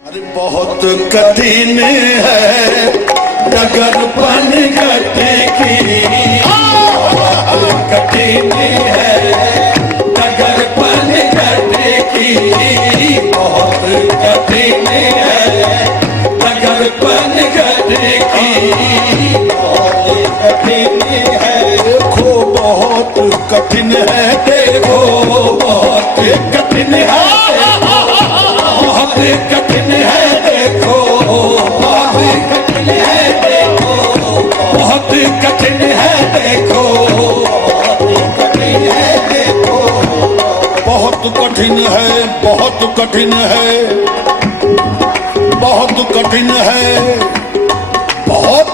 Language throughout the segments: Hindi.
अरे बहुत कठिन है डगर बन गटे की, कठिन है डगर बन गटे की, बहुत कठिन है डगर बन गटे की, बहुत कठिन है। देखो बहुत कठिन है, देखो बहुत कठिन है, बहुत कठिन है, देखो बहुत कठिन है, देखो बहुत कठिन है, देखो बहुत कठिन है, देखो बहुत कठिन है, बहुत कठिन है, बहुत कठिन है। बहुत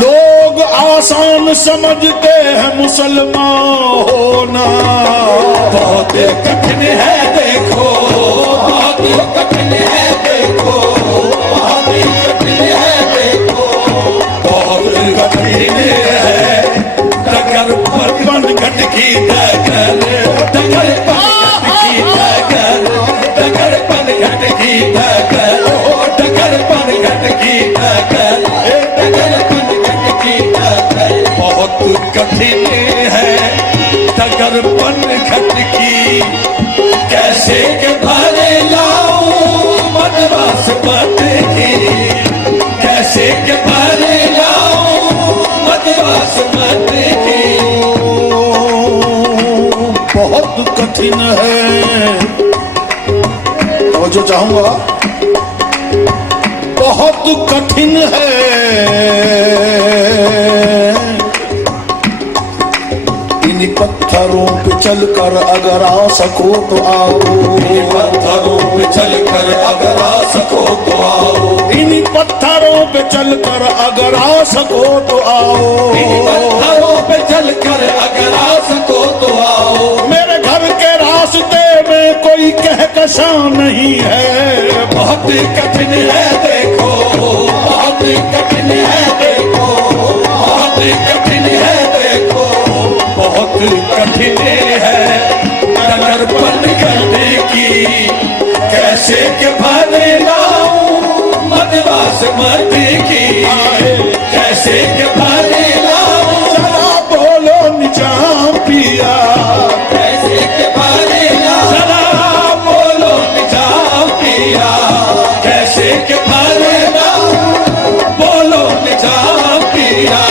लोग आसान समझते हैं मुसलमान होना, बहुत कठिन है, देखो बहुत कठिन है, देखो बहुत कठिन है, देखो बहुत कठिन है डगर बन गटकी डगर, डगर बन गटकी डगर, डगर बन गटकी डगर, डगर बन गटकी डगर, डगर बन गटकी डगर। बहुत कठिन है डगर बन गटकी, कैसे के भरे लाऊं मदवास मटकी, कैसे के भरे लाऊं मदवास मटकी। बहुत कठिन है, और जो चाहूंगा बहुत कठिन है। इन पत्थरों पे चलकर अगर आ सको तो आओ, इन पत्थरों पे चलकर अगर आ सको तो आओ, इन पत्थरों पे चलकर अगर आ सको तो आओ, इन पत्थरों पे चलकर अगर आ सको तो आओ। मेरे घर के रास्ते में कोई कहकशा नहीं है, बहुत कठिन है, देखो बहुत कठिन है, देखो बहुत कठिन है, देखो बहुत कठिन है डगर बन गटकी की, कैसे के भरे लाऊं मदवास मटकी, कैसे के भरे लाऊं जरा बोलो निजाम पिया, कैसे के भरे लाऊं जरा बोलो निजाम पिया, कैसे के भरे लाऊं बोलो निजाम पिया,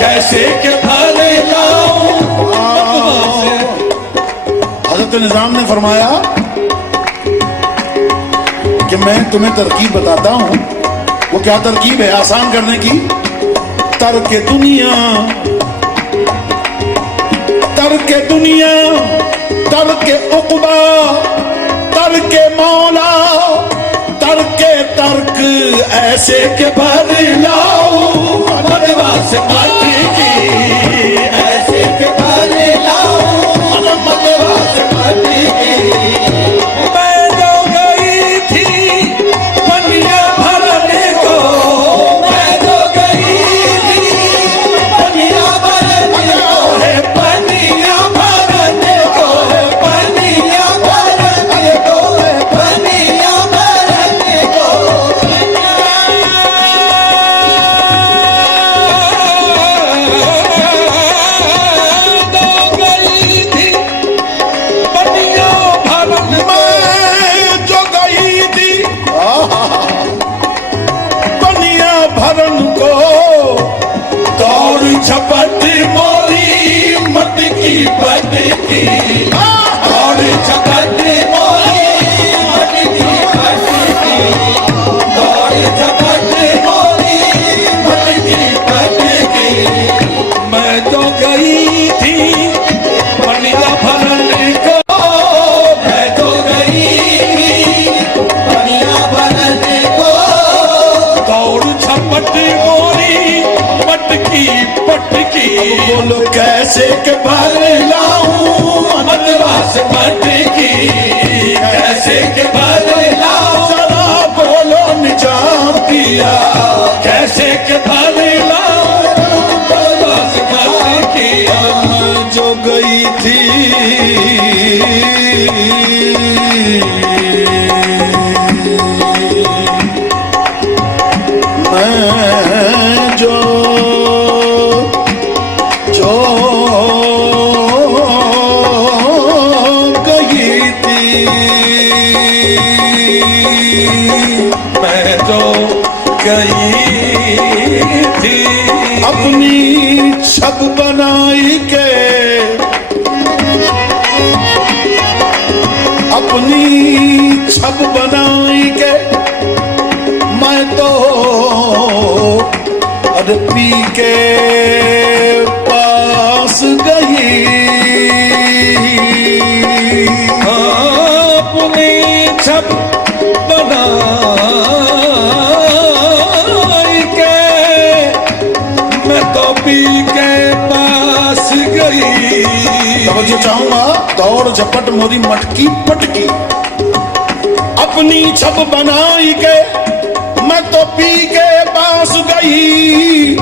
कैसे के भरे लाऊं। हज़रत निज़ाम ने फरमाया कि मैं तुम्हें तरकीब बताता हूं। वो क्या तरकीब है आसान करने की? तर्क दुनिया, तर्क दुनिया, तर्क उक़बा, तर्क मौला, तर्क तर्क ऐसे के भर लाओ मदवास मटकी, ऐसे के भर लाओ मदवास मटकी। मैं जो गई थी पनिया भरने को, मैं जो गई थी पनिया भरने को, है पनिया भरने को, है पनिया भरने को, है पनिया भरने को। झपट मोरी मटकी पटकी, और झपट मोरी मटकी पटकी, और झपट मोरी मटकी पटकी। मैं तो गई थी पनिया भरने को, मैं तो गई थी पनिया भरने को, दौड़ झपट मोरी मटकी पटकी। बोलो कैसे के भर लाऊं मदवास मटकी, कैसे के भर लाऊं जरा बोलो निजाम पिया, कैसे के भर लाऊं मदवास मटकी। जो गई थी अरे पी के पास गई अपनी छप बनाई के मैं तो पी के पास गई। तवज्जो चाहूंगा, दौड़ झपट मोरी मटकी पटकी, अपनी छप बनाई के मैं तो पी के पास गई।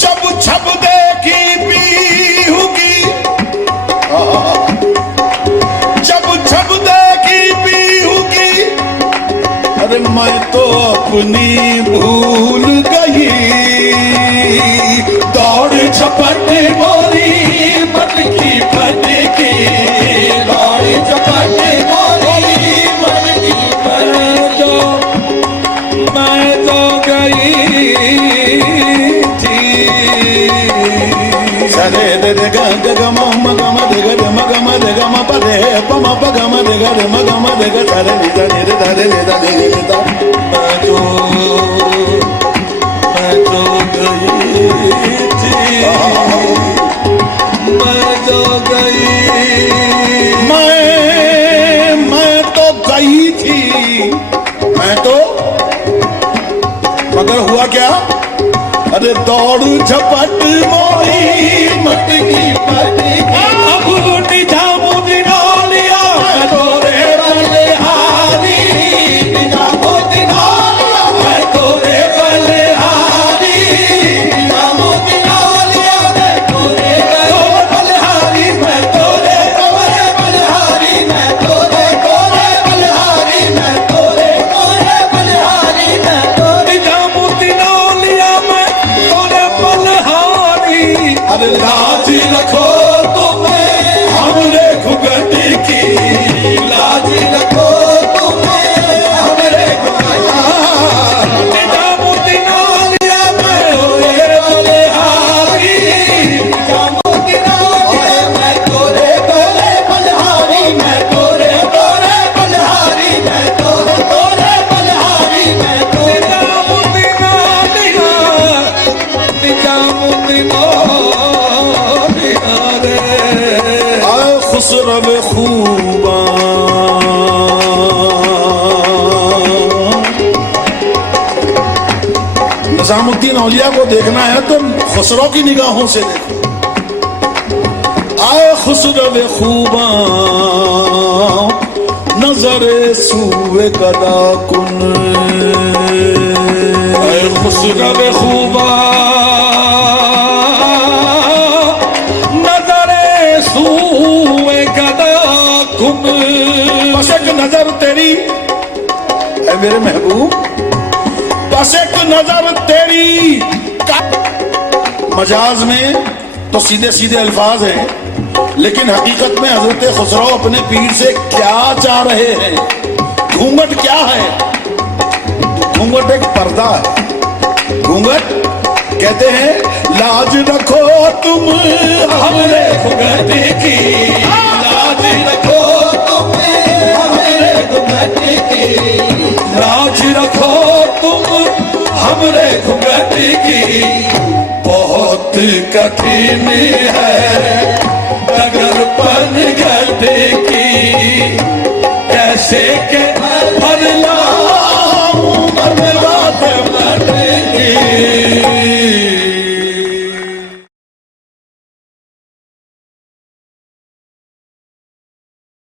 जब छप देखी पीहूगी, जब छप देखी पीहूगी, अरे मैं तो अपनी भूल गई। दौड़ झपट मोरी मटकी पटकी, दौड़ झपट मोरी मटकी पटकी, मैं तो गई थी। सरे दे ग ग ग म म ग म दे ग रे म ग म दे ग म प दे प म प ग म दे ग रे म ग म दे ग सरे नि द नि रे द रे नि द नि रे द। मैं तो गई थी, मैं तो गई, मैं तो गई थी, मैं तो, मगर हुआ क्या? अरे दौड़ झपट मोरी मटकी पटकी, अब लूटी जामू दिनोलिया मैं तोरे बलिहारी, जामू दिनोलिया मैं तोरे बलिहारी, जामू दिनोलिया मैं तोरे बलिहारी, मैं तोरे बलिहारी, मैं तोरे बलिहारी, मैं तोरे बलिहारी, मैं तोरे जामू दिनोलिया मैं तोरे बलिहारी। अरे लाज रखो तुम्हें हमरे घुघटी की, लाज रखो तुम्हें हमरे जामू दिनोलिया मैं तोरे बलिहारी, जामू दिनोलिया मैं तोरे बलिहारी, मैं तोरे बलिहारी, मैं तोरे बलिहारी, मैं तोरे जामू दिनोलिया, जामू दिनोलिया रे। आए खुसरव खूबा, निजामुद्दीन औलिया को देखना है तो खुसरो की निगाहों से देखो। आए खुसरव खूबा नजर सूए कदा कुन, ऐ खुसरव खूबा नजरे सूए कदा कुम। बस एक नजर तेरी है मेरे महबूब, बस एक नजर तेरी। मजाज में तो सीधे सीधे अल्फाज हैं, लेकिन हकीकत में हजरत खुसरो अपने पीर से क्या चाह रहे हैं? घूंघट क्या है? घूंघट एक पर्दा है। घूंघट कहते हैं लाज रखो तुम हमरे घुघट की लाज रखो तुम हमरे घुघट की, लाज रखो तुम हमरे घुघट की। बहुत कठिन है अगर पन घट की, कैसे के